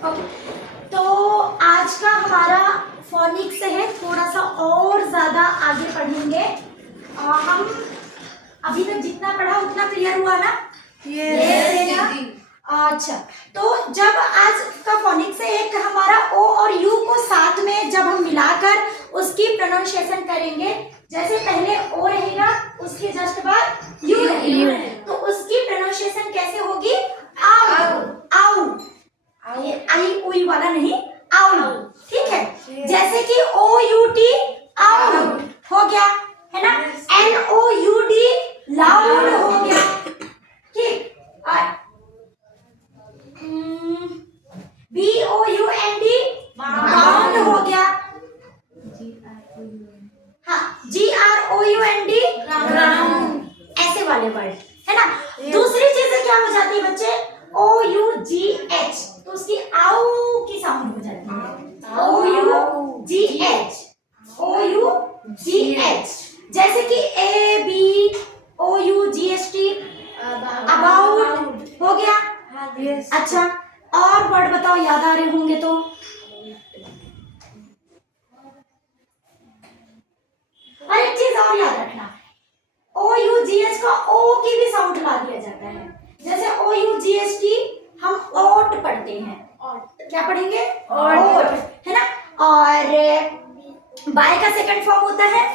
Okay, तो आज का हमारा फोनिक्स है, थोड़ा सा और ज़्यादा आगे पढ़ेंगे। हम अभी तक जितना पढ़ा उतना क्लियर हुआ ना? अच्छा, तो जब आज का फोनिक्स है एक हमारा ओ और यू को साथ में जब हम मिलाकर उसकी प्रोनाउंसिएशन करेंगे, जैसे पहले ओ रहेगा उसके जस्ट बाद यू रहेगा, तो उसकी प्रोनाउंसिएशन कैसे होगी? आउ, आउ, आई उई वाला नहीं, आउ, ठीक है। जैसे कि ओ यू टी आउट हो गया, है ना? N O U D loud हो गया, ठीक। B O U N D bound हो गया, हाँ, G R O U N D ground, ऐसे वाले वर्ड, है ना? दूसरी चीजें क्या हो जाती है बच्चे? ओ यू जी एच, तो उसकी आउ की साउंड हो जाती है, O U G H, O U G H. जैसे कि A B O U G S T about हो गया। अच्छा, और वर्ड बताओ, याद आ रहे होंगे तो। और एक चीज और याद रखना, ओ यू जी एच का ओ की भी साउंड ला दिया जाता है। जैसे ओ यू जी एच टी हम ओट पढ़ते हैं, क्या पढ़ेंगे? ओट, है ना? और बाय का सेकंड फॉर्म होता है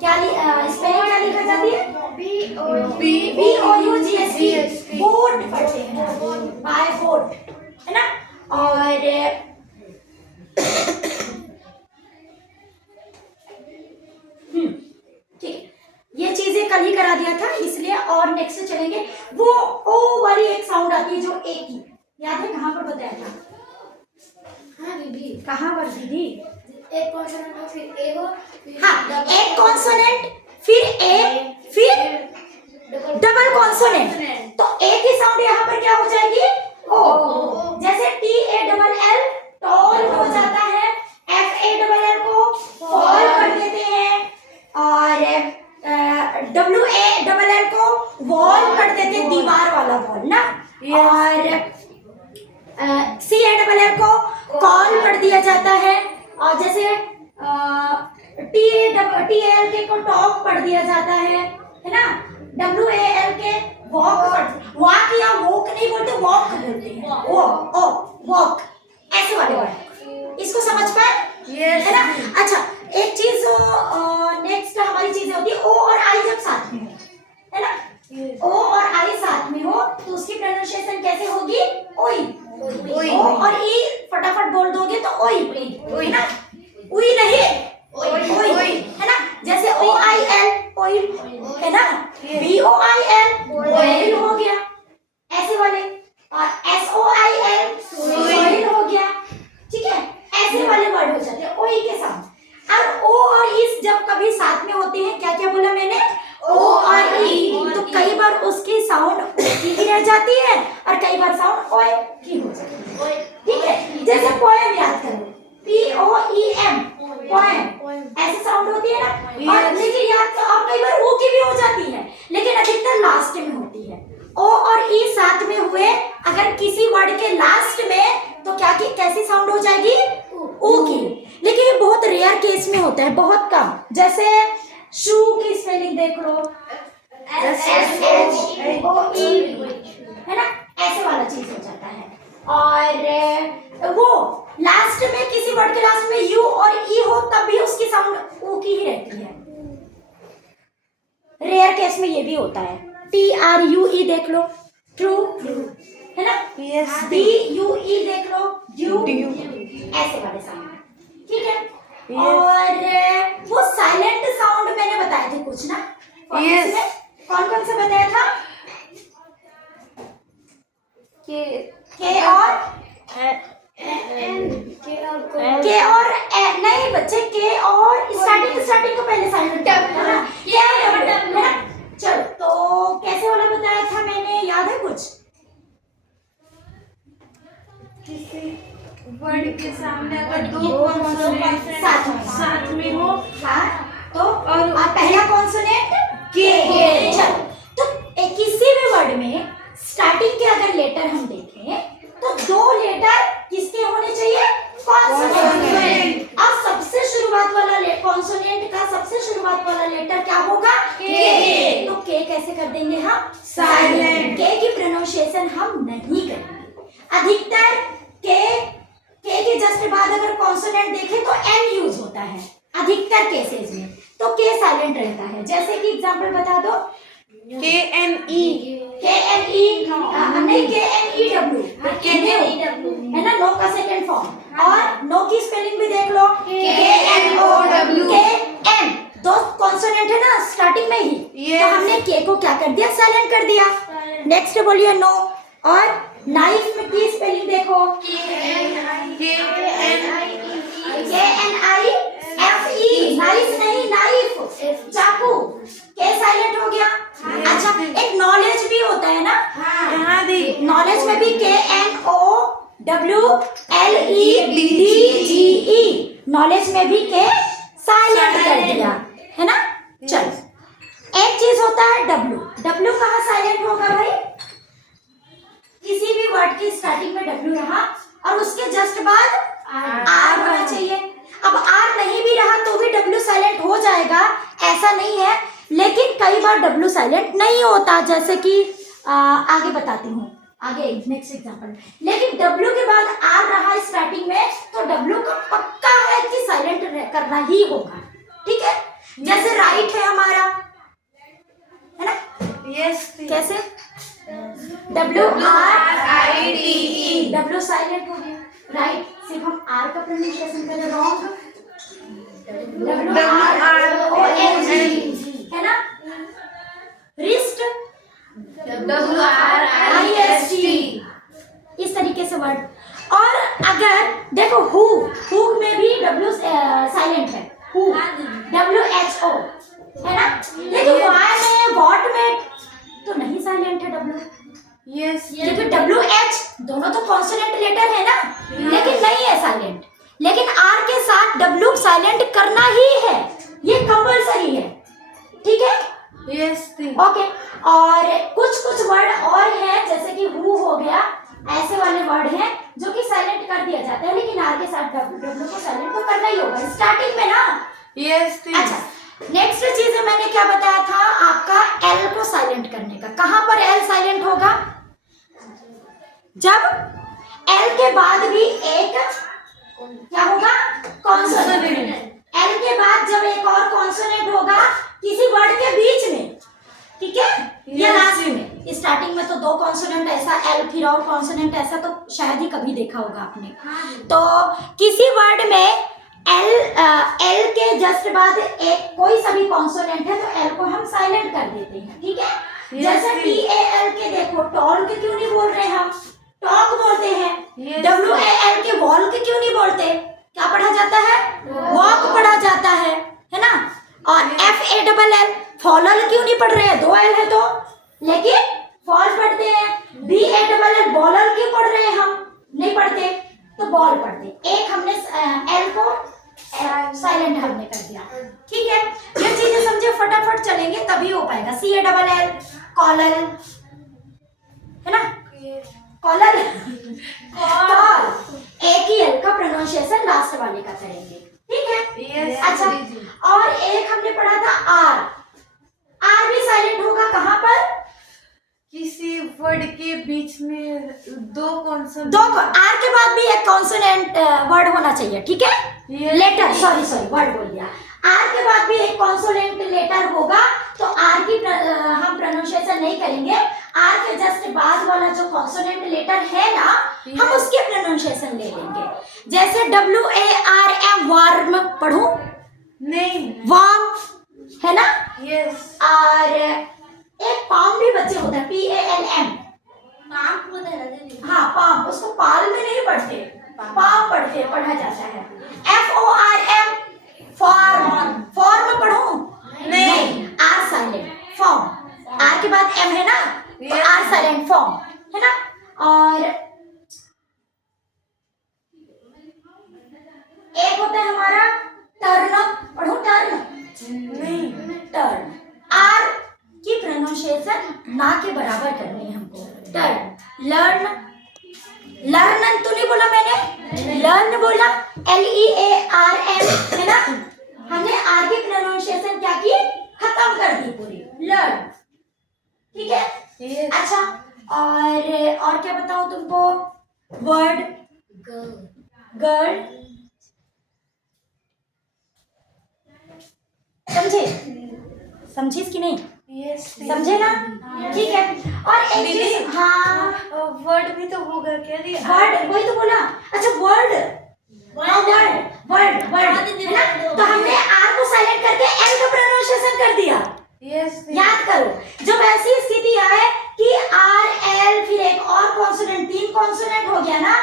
क्या? स्पेलिंग क्या लिखा जाती है? B O U G H T, bought पढ़ते हैं, बाय बोट, है ना? और ठीक, ये चीजें कल ही करा दिया था इसलिए, और नेक्स्ट चलेंगे। वो ओ वाली एक साउंड आती है जो एक की, याद है कहाँ पर बताया था? हाँ दीदी, कहाँ पर दीदी? एक कॉन्सोनेंट हो फिर ए हो, हाँ, एक कॉन्सोनेंट फिर ए फिर डबल कॉन्सोनेंट, तो ए की साउंड यहाँ पर क्या हो जाएगी? ओ। जैसे T A double L toll हो जाता है, एफ ए डबल एल को फॉल कर देते हैं, और डब्ल्यू ए डबल एल को वॉल कर देते हैं, दीवार वाला वॉल ना, और सी ए डबल एल को कॉल कर दिया जाता है, और जैसे टी एल के को टॉक पढ़ दिया जाता है ना? डब्ल्यू ए एल के वॉक या वॉक नहीं बोलते, वॉक बोलते हैं, वॉक, ऐसे वाले वर्ड, इसको समझ पाए? है ना? अच्छा, एक चीज नेक्स्ट हमारी चीजें होती है, ओ और आई जब साथ में हो, है ना? ओ और आई साथ में हो तो उसकी प्रोनाउंसिएशन कैसे होगी? ओई, ओ और ई फटाफट बोल दोगे तो ओई, है ना? उई नहीं, ओई, है ना? जैसे ओ आई एल ऑयल, है ना? B O I L oil हो गया, ऐसे वाले, और S O I L oil हो गया, ठीक है? ऐसे वाले वर्ड हो जाते हैं ओई के साथ। अब ओ और ई जब कभी साथ में होते हैं, क्या क्या बोला मैंने? ओ और ई, तो कई बार उसकी साउंड की भी रह जाती है और कई बार साउंड ओए की हो जाती है, ठीक है? जैसे पोएम याद करो, P O E M, poem, ऐसे साउंड होती है ना, और लेकिन याद तो और कई बार ओ की भी हो जाती है, लेकिन अधिकतर लास्ट में होती है। ओ और ई साथ में हुए अगर किसी वर्ड के लास्ट में, तो क्या की कैसी साउंड हो जाएगी? ओ की, लेकिन ये बहुत रेयर केस में होता है, बहुत कम। जैसे शू की स्पेलिंग देख लो, SHOE, है ना? ऐसे वाला चीज हो जाता है। और वो लास्ट में किसी वर्ड के लास्ट में यू और ई हो तब भी उसकी साउंड ओ की ही रहती है, रेयर केस में ये भी होता है। TRUE देख लो, ट्रू, है ना? BUE देख लो, यू, ऐसे वाले साउंड, ठीक है? और वो साइलेंट साउंड मैंने बताए थे कुछ ना, कौन कौन सा बताया था? के और नहीं बच्चे, के और स्टार्टिंग को पहले साइलेंट करना है ना? चलो, तो कैसे वाला बताया था मैंने, याद है कुछ? किसी वर्ड के सामने अगर दो कॉन्सोनेंट साथ में हो, हाँ, तो और पहला कॉन्सोनेंट के। चलो, तो किसी भी वर्ड में स्टार्टिंग के अगर लेटर हम देखें तो दो लेटर क्या होगा? के। तो के कैसे कर देंगे हम? साइलेंट। के की प्रोनाउंसिएशन हम नहीं करेंगे। अधिकतर के जस्ट बाद अगर कॉन्सोनेंट देखें तो एन यूज होता है अधिकतर केसेस में, तो के साइलेंट रहता है। जैसे कि एग्जांपल बता दो। KNE नहीं, KNEW है ना, नो का सेकंड फॉर्म। और नो की स्पेलिंग भी देख लो, KNOW। KN दो कॉन्सोनेंट है ना स्टार्टिंग में ही, तो हमने के को क्या कर दिया? साइलेंट कर दिया। नेक्स्ट बोलिए नो। और नाइफ में की स्पेलिंग देखो, KNIFE। नाइफ नहीं, नाइफ चाकू। के साइलेंट हो गया। अच्छा, एक नॉलेज भी होता है ना, नॉलेज में भी KNOWLEDGE, नॉलेज में भी के साइलेंट कर दिया है ना। चलो, एक चीज होता है डब्ल्यू कहाँ साइलेंट होगा भाई? किसी भी वर्ड की स्टार्टिंग में डब्ल्यू रहा और उसके जस्ट बाद आर होना चाहिए। अब आर नहीं भी रहा तो भी डब्ल्यू साइलेंट हो जाएगा, ऐसा नहीं है। लेकिन कई बार डब्ल्यू साइलेंट नहीं होता, जैसे कि आगे बताती हूँ, आगे नेक्स्ट एग्जांपल। लेकिन डब्ल्यू के बाद आर रहा स्टार्टिंग में तो डब्ल्यू का पक्का है कि साइलेंट करना ही होगा, ठीक है। जैसे राइट है हमारा, है ना? यस। कैसे? WRITE, डब्ल्यू साइलेंट हो गया। राइट सिर्फ हम आर का प्रोनाउंसिएशन कर रहे, रॉन्ग WRONG है ना। रिस्ट WRIST, इस तरीके से वर्ड। और अगर देखो हु में भी डब्ल्यू साइलेंट है, हु WHO है ना। लेकिन वाई में वॉट में तो नहीं साइलेंट है डब्ल्यू। यस। क्योंकि WH दोनों तो कॉन्सोनेंट लेटर है ना, लेकिन नहीं है साइलेंट। लेकिन आर के साथ डब्ल्यू साइलेंट करना ही है, ये कंपल्सरी है, ठीक है। यस। ओके। और कुछ वर्ड और हैं, जैसे कि हु हो गया, ऐसे वाले वर्ड हैं जो कि साइलेंट कर दिया जाता है, लेकिन आर के साथ डब्ल्यू को साइलेंट तो करना ही होगा स्टार्टिंग में ना। यस। अच्छा, नेक्स्ट चीज है, मैंने क्या बताया था आपका? एल को साइलेंट करने का। कहां पर एल साइलेंट होगा? जब एल के बाद भी एक क्या होगा? कॉन्सोनेंट। एल के बाद जब एक और कॉन्सोनेंट होगा किसी वर्ड के बीच में, ठीक है, या लास्ट में। स्टार्टिंग में तो दो कॉन्सोनेंट ऐसा, एल फिर और कॉन्सोनेंट ऐसा, तो शायद ही कभी देखा होगा आपने। तो किसी वर्ड में एल के जस्ट बाद एक कोई सा भी कॉन्सोनेंट है तो एल को हम साइलेंट कर देते हैं, ठीक है। जैसे TAL के देखो, टॉल के क्यों नहीं बोल रहे हम? टॉक बोलते हैं। WAL के वॉल के क्यों नहीं बोलते? क्या पढ़ा जाता है? वॉक पढ़ा जाता है ना। और FALL फॉलल क्यों नहीं पढ़ रहे हैं? 2 L है तो, लेकिन फॉल पढ़ते हैं। BALL बॉलर क्यों पढ़ रहे हैं? हम नहीं पढ़ते तो बॉल पढ़ते। एक हमने एल को साइलेंट हमने कर दिया, ठीक है। ये चीजें समझे, फटाफट चलेंगे तभी हो पाएगा। CALL कॉलर है ना, कॉलर कॉल, एक ही एल का प्रोनाउंसिएशन लास्ट वाले का करेंगे, ठीक है। अच्छा, और एक हमने पढ़ा था आर भी साइलेंट होगा कहाँ पर? किसी वर्ड के बीच में दो कॉन्सोनेंट, दो आर के बाद भी एक कॉन्सोनेंट वर्ड होना चाहिए, ठीक है। लेटर, सॉरी वर्ड बोल दिया। आर के बाद भी एक कॉन्सोनेंट लेटर होगा तो आर की हम प्रोनाउंसिएशन नहीं करेंगे। आर के जस्ट बाद वाला जो कॉन्सोनेंट लेटर है ना, हम उसकी प्रोनाउंसिएशन ले लेंगे। जैसे WARM, वार्म पढ़ूं? नहीं, वार्म है ना। यस। और एक पाम भी बच्चे होता है, PALM, हाँ पाम, उसको पाल में नहीं पढ़ते, पाम पढ़ते, पढ़ा जाता है। FORM, फॉर्म, फॉर्म पढ़ूं? नहीं, आर साइलेंट, फॉर्म। आर के बाद एम है ना, तो आर साइलेंट, फॉर्म है ना। और एक होता है हमारा टर्न, पढ़ो टर्न? नहीं, टर्न। आर की प्रोनाउंसिएशन ना के बराबर करनी है हमको। टर्न, लर्न, लर्न तो नहीं बोला मैंने, लर्न बोला, LEARN है ना। हमने आर की प्रोनाउंसिएशन क्या की? खत्म कर दी पूरी, लर्न। ठीक है, Yes. अच्छा और क्या बताऊं तुमको, वर्ड गर्ल, समझे कि नहीं, Yes. समझे ना, ठीक है। और एक दीदी, चीज, हाँ वर्ड भी तो होगा क्या दी? वर्ड, वही तो बोला। अच्छा वर्ड, हाँ वर्ड वर्ड वर्ड है ना, तो हमने आर को साइलेंट करके एल का प्रोनाउंसिएशन कर दिया। Yes. याद करो, जब ऐसी स्थिति आए कि आर एल फिर एक और कॉन्सोनेंट, 3 कॉन्सोनेंट हो गया ना,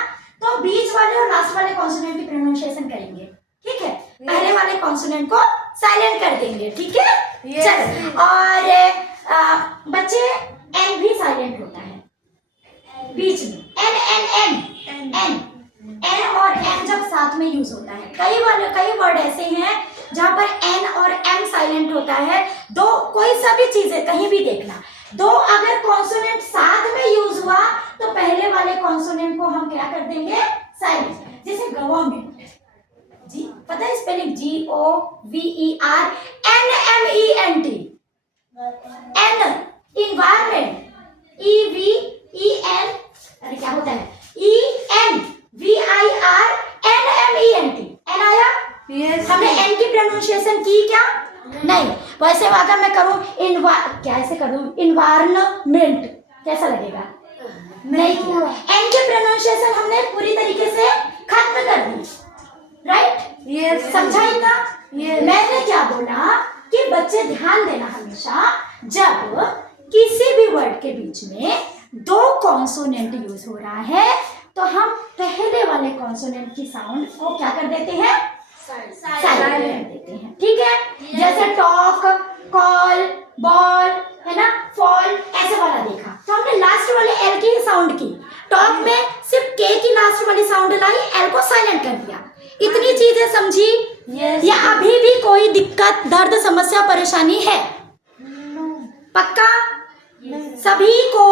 तो बीच वाले और लास्ट वाले कॉन्सोनेंट की प्रोनाउंसिएशन करेंगे। ठीक है, पहले वाले कॉन्सोनेंट को साइलेंट कर देंगे। ठीक है, Yes. चलो। और बच्चे एन भी साइलेंट होता है बीच में, N N N N N और एन जब साथ में यूज होता है। कई वर्ड ऐसे हैं जहां पर एन और एम साइलेंट होता है। दो कोई सा भी चीज है, कहीं भी देखना, दो अगर कॉन्सोनेंट साथ में यूज हुआ तो पहले वाले कॉन्सोनेंट को हम क्या कर देंगे, साइलेंट। जैसे गवर्नमेंट, जी पता है spelling, GOVER NMENT, an environment, EVEN, अरे क्या होता है, ENVIRNMENT, एन आया। Yes. हमने एन की प्रोनाउंसिएशन की क्या, नहीं। वैसे अगर मैं करूं कैसे करूं, इन्वायरमेंट, कैसा लगेगा, नहीं किया। एन की प्रोनाउंसिएशन हमने पूरी तरीके से खत्म कर दी, राइट। Yes. समझा इतना? Yes. मैंने क्या बोला कि बच्चे ध्यान देना, हमेशा जब किसी भी वर्ड के बीच में 2 कॉन्सोनेंट यूज हो रहा है तो हम पहले वाले कॉन्सोनेंट की साउंड को क्या कर देते हैं, साइलेंट देते हैं। ठीक है, जैसे टॉक, कॉल, बॉल, है ना, फॉल, ऐसे वाला देखा तो हमने लास्ट वाले एल की साउंड की, टॉक में सिर्फ के की लास्ट वाली साउंड लाई, एल को साइलेंट कर दिया। इतनी चीजें समझी? Yes. या अभी भी कोई दिक्कत, दर्द, समस्या, परेशानी है? No. पक्का? सभी को